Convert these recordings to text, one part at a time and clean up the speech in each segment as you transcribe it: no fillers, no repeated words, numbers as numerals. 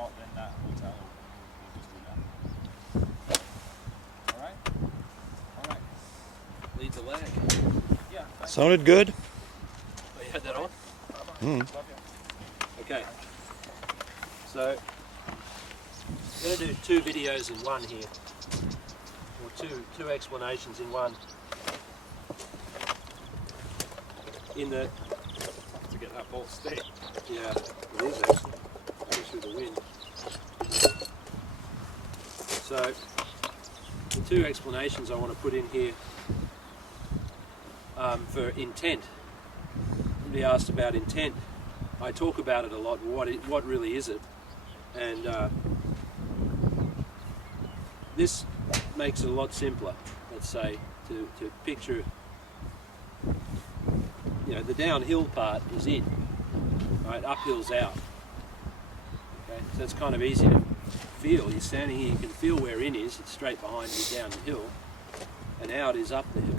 not, then that will tell. We'll just do that. All right. All right. Lead the lag. Yeah. Sounded good. Oh, you had that on? Mm. Love you. Okay. So I'm going to do 2 videos in one here, or two explanations in one. In the To get that ball steady. yeah, it is actually going through the wind. So the 2 explanations I want to put in here for intent. Somebody asked about intent. I talk about it a lot. What really is it? And this makes it a lot simpler. Let's say to picture. You know, the downhill part is in, right? Uphill's out. Okay, so it's kind of easy to feel. You're standing here, you can feel where in is. It's straight behind you down the hill, and out is up the hill.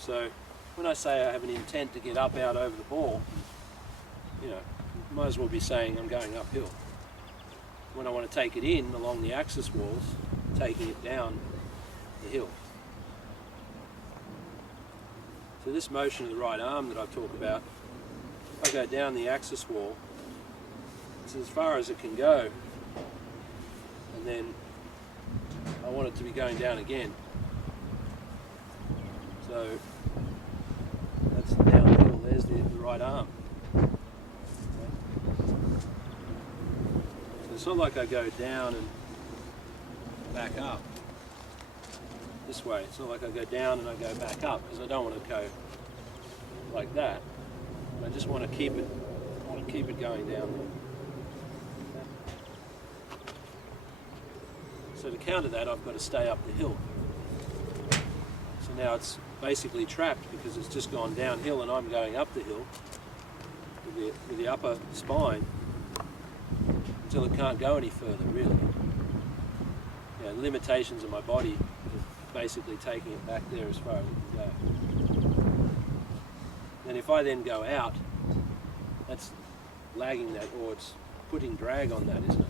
So when I say I have an intent to get up out over the ball, you know, might as well be saying I'm going uphill. When I want to take it in along the axis walls, taking it down the hill. So this motion of the right arm that I talk about, if I go down the axis wall, it's as far as it can go, and then I want it to be going down again. So that's downhill, there's the right arm. Okay. So it's not like I go down and back up this way. It's not like I go down and I go back up, because I don't want to go like that. I just want to keep it. I want to keep it going down there. So to counter that, I've got to stay up the hill. So now it's basically trapped because it's just gone downhill and I'm going up the hill with the upper spine until it can't go any further, really. You know, limitations of my body are basically taking it back there as far as it can go. And if I then go out, that's lagging that, or it's putting drag on that, isn't it?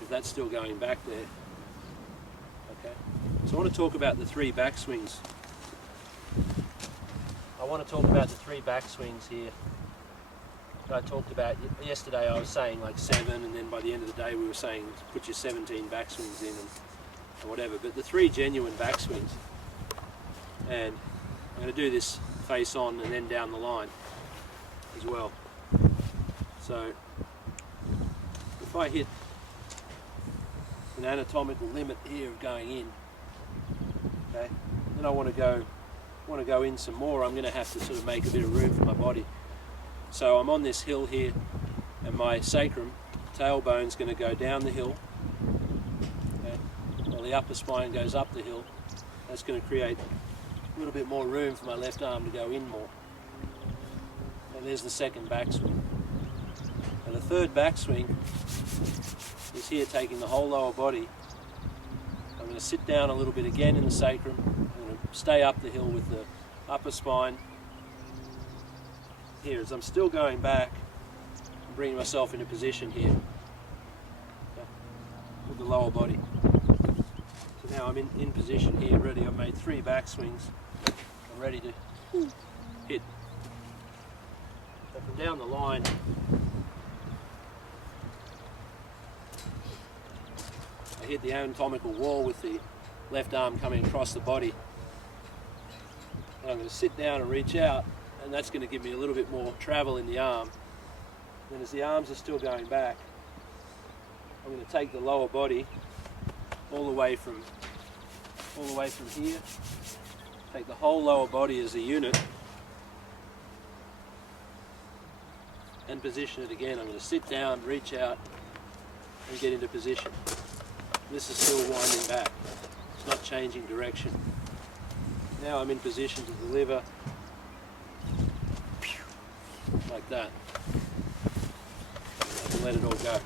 If that's still going back there. Okay. So I want to talk about the 3 backswings. I want to talk about the 3 backswings here that I talked about yesterday. I was saying like 7, and then by the end of the day we were saying put your 17 backswings in and whatever. But the 3 genuine backswings, and I'm going to do this face on and then down the line as well. So if I hit an anatomical limit here of going in, okay, then I want to go in some more. I'm going to have to sort of make a bit of room for my body. So I'm on this hill here, and my sacrum, tailbone's going to go down the hill, okay, while the upper spine goes up the hill. That's going to create a little bit more room for my left arm to go in more. And there's the second backswing. And the third backswing is here, taking the whole lower body. I'm going to sit down a little bit again in the sacrum. I'm going to stay up the hill with the upper spine. Here, as I'm still going back, I'm bringing myself into position here, okay, with the lower body. So now I'm in position here, ready. I've made 3 backswings. I'm ready to hit. So from down the line, I hit the anatomical wall with the left arm coming across the body. And I'm going to sit down and reach out, and that's going to give me a little bit more travel in the arm. Then as the arms are still going back, I'm going to take the lower body all the way from here, take the whole lower body as a unit, and position it again. I'm going to sit down, reach out, and get into position. This is still winding back. It's not changing direction. Now I'm in position to deliver like that. I can let it all go.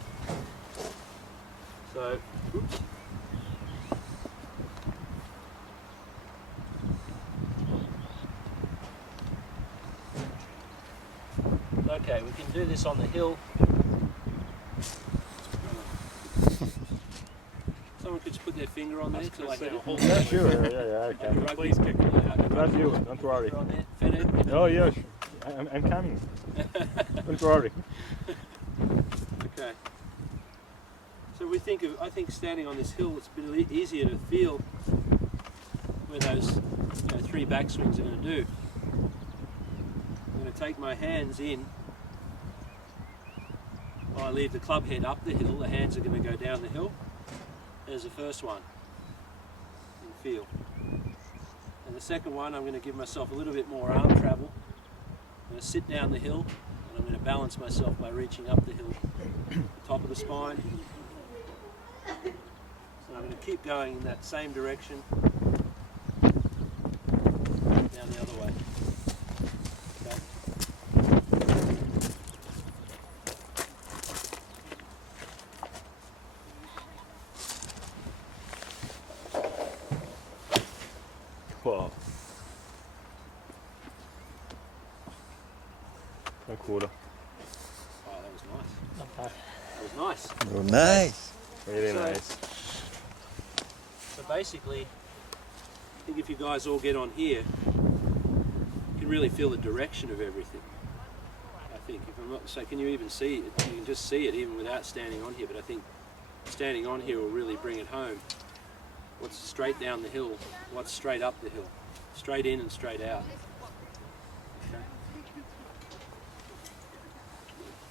So, oops. Okay, we can do this on the hill. their finger on there till I get a hold Yeah, of sure. Yeah, I can. Please kick it out. That's you. Don't worry. On there. Fed Oh yes, I'm coming. Don't worry. Okay. So I think standing on this hill, it's a bit easier to feel where those 3 backswings are going to do. I'm going to take my hands in. While I leave the club head up the hill, the hands are going to go down the hill. There's the first one. And feel. And the second one, I'm going to give myself a little bit more arm travel. I'm going to sit down the hill, and I'm going to balance myself by reaching up the hill, the top of the spine. So I'm going to keep going in that same direction, down the other way. Okay. Wow. So cool. Oh, that was nice. Not bad. That was nice. Oh, nice. Really So- nice. So basically, I think if you guys all get on here, you can really feel the direction of everything. I think, if I'm not, so can you even see it? You can just see it even without standing on here, but I think standing on here will really bring it home. What's straight down the hill, what's straight up the hill, straight in and straight out. Okay.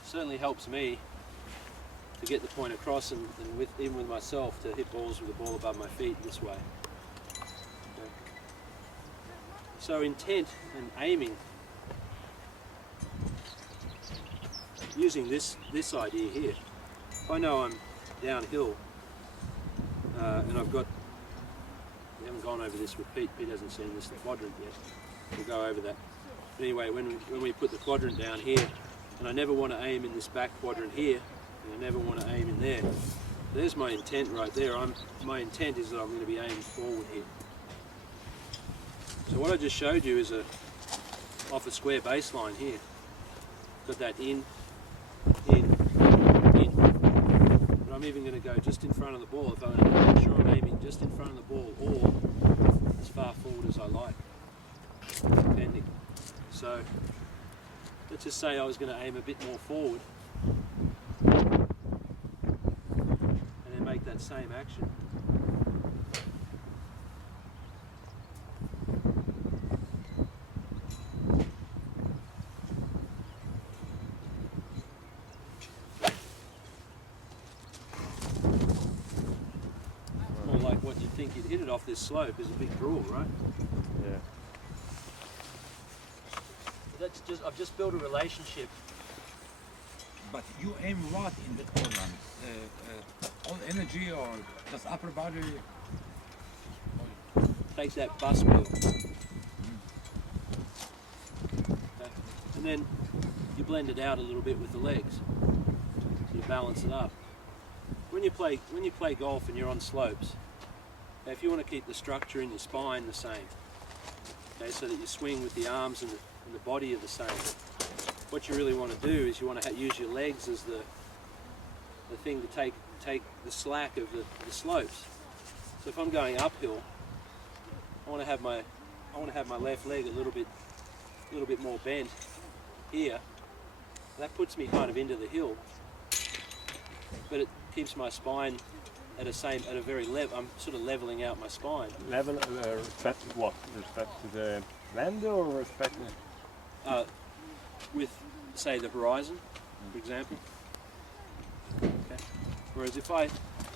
Certainly helps me to get the point across and even with myself to hit balls with the ball above my feet this way. Okay. So intent and aiming, using this idea here. If I know I'm downhill and I've got, we haven't gone over this with Pete, Pete hasn't seen this, the quadrant yet, we'll go over that. But anyway, when we put the quadrant down here, and I never want to aim in this back quadrant here, and I never want to aim in there. There's my intent right there. My intent is that I'm going to be aiming forward here. So what I just showed you is off a square baseline here. Got that in. But I'm even going to go just in front of the ball if I want to make sure I'm aiming just in front of the ball or as far forward as I like, depending. So let's just say I was going to aim a bit more forward. And then make that same action. More like what you'd think you'd hit it off this slope is a big draw, right? Yeah. That's just, I've just built a relationship. But you aim what in that program? All energy or just upper body? Take that bus wheel. Okay. And then you blend it out a little bit with the legs. So you balance it up. When you play golf and you're on slopes, okay, if you want to keep the structure in your spine the same, okay, so that you swing with the arms and the body are the same, what you really want to do is you want to use your legs as the thing to take the slack of the slopes. So if I'm going uphill, I want to have my left leg a little bit more bent here. That puts me kind of into the hill, but it keeps my spine at a very level. I'm sort of leveling out my spine. Level, respect what? Respect to the land or respect? With, say, the horizon, for example. Okay. Whereas if I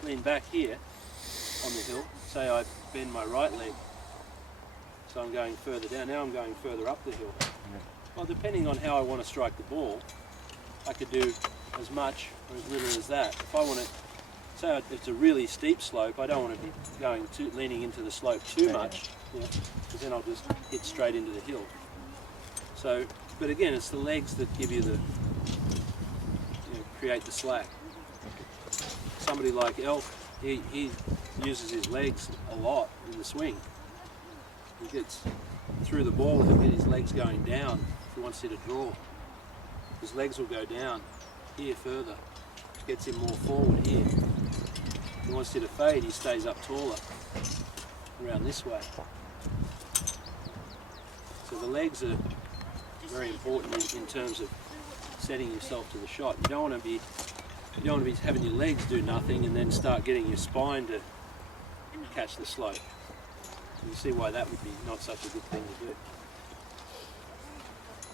lean back here on the hill, say I bend my right leg, so I'm going further down. Now I'm going further up the hill. Yeah. Well, depending on how I want to strike the ball, I could do as much or as little as that. If I want to, say it's a really steep slope, I don't want to be leaning into the slope too much, because then I'll just hit straight into the hill. So, but again, it's the legs that give you create the slack. Somebody like Elk, he uses his legs a lot in the swing. He gets through the ball, he'll get his legs going down if he wants to hit a draw. His legs will go down here further, which gets him more forward here. he wants you to fade, he stays up taller, around this way. So the legs are very important in terms of setting yourself to the shot. You don't want to be having your legs do nothing and then start getting your spine to catch the slope. You see why that would be not such a good thing to do.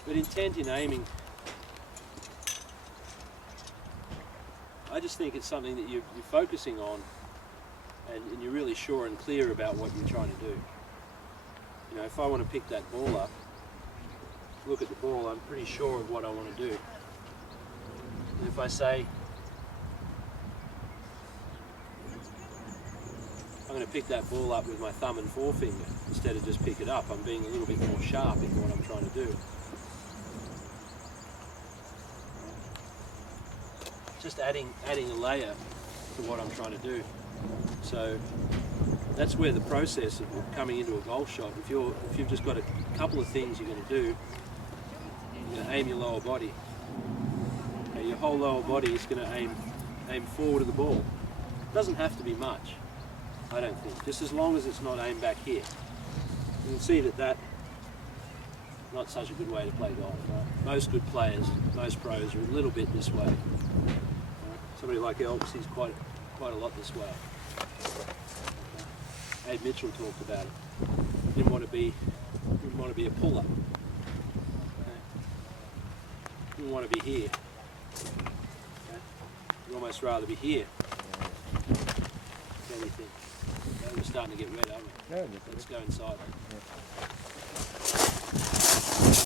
But intent in aiming, I just think it's something that you're focusing on and you're really sure and clear about what you're trying to do. You know, if I want to pick that ball up, look at the ball, I'm pretty sure of what I want to do. And if I say, I'm going to pick that ball up with my thumb and forefinger instead of just pick it up, I'm being a little bit more sharp in what I'm trying to do. Just adding a layer to what I'm trying to do. So that's where the process of coming into a golf shot, if you've just got a couple of things you're going to do, you're going to aim your lower body. Okay, your whole lower body is going to aim forward of the ball. It doesn't have to be much, I don't think, just as long as it's not aimed back here. You can see that not such a good way to play golf. Right? Most good players, most pros are a little bit this way. Right? Somebody like Elks, he's quite a lot this way. Abe Mitchell talked about it. Didn't want to be a puller. Okay? Didn't want to be here. Okay? You'd almost rather be here. Anything. Okay, we're starting to get red, aren't we? Yeah, Let's go inside.